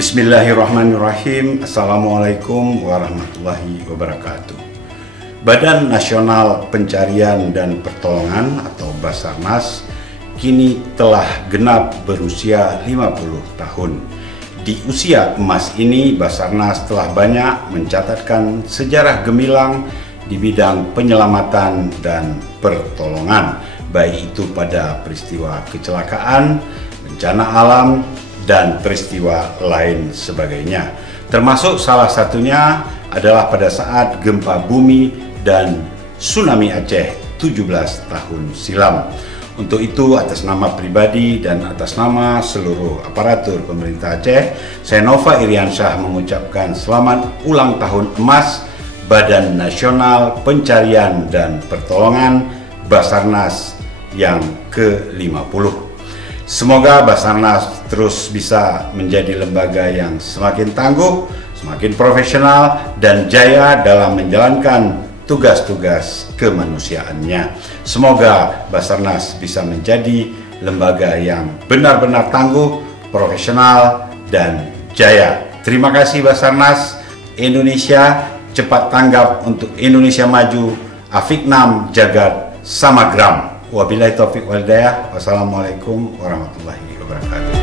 Bismillahirrahmanirrahim. Assalamualaikum warahmatullahi wabarakatuh. Badan Nasional Pencarian dan Pertolongan atau Basarnas kini telah genap berusia 50 tahun. Di usia emas ini, Basarnas telah banyak mencatatkan sejarah gemilang di bidang penyelamatan dan pertolongan, baik itu pada peristiwa kecelakaan, bencana alam, dan peristiwa lain sebagainya. Termasuk salah satunya adalah pada saat gempa bumi dan tsunami Aceh 17 tahun silam. Untuk itu, atas nama pribadi dan atas nama seluruh aparatur pemerintah Aceh, saya Nova Iriansyah mengucapkan selamat ulang tahun emas Badan Nasional Pencarian dan Pertolongan Basarnas yang ke-50. Semoga Basarnas terus bisa menjadi lembaga yang semakin tangguh, semakin profesional, dan jaya dalam menjalankan tugas-tugas kemanusiaannya. Semoga Basarnas bisa menjadi lembaga yang benar-benar tangguh, profesional, dan jaya. Terima kasih Basarnas. Indonesia cepat tanggap untuk Indonesia maju. Afiknam Jagat Samagram. Wabillahi taufiq wal hidayah. Wassalamualaikum warahmatullahi wabarakatuh.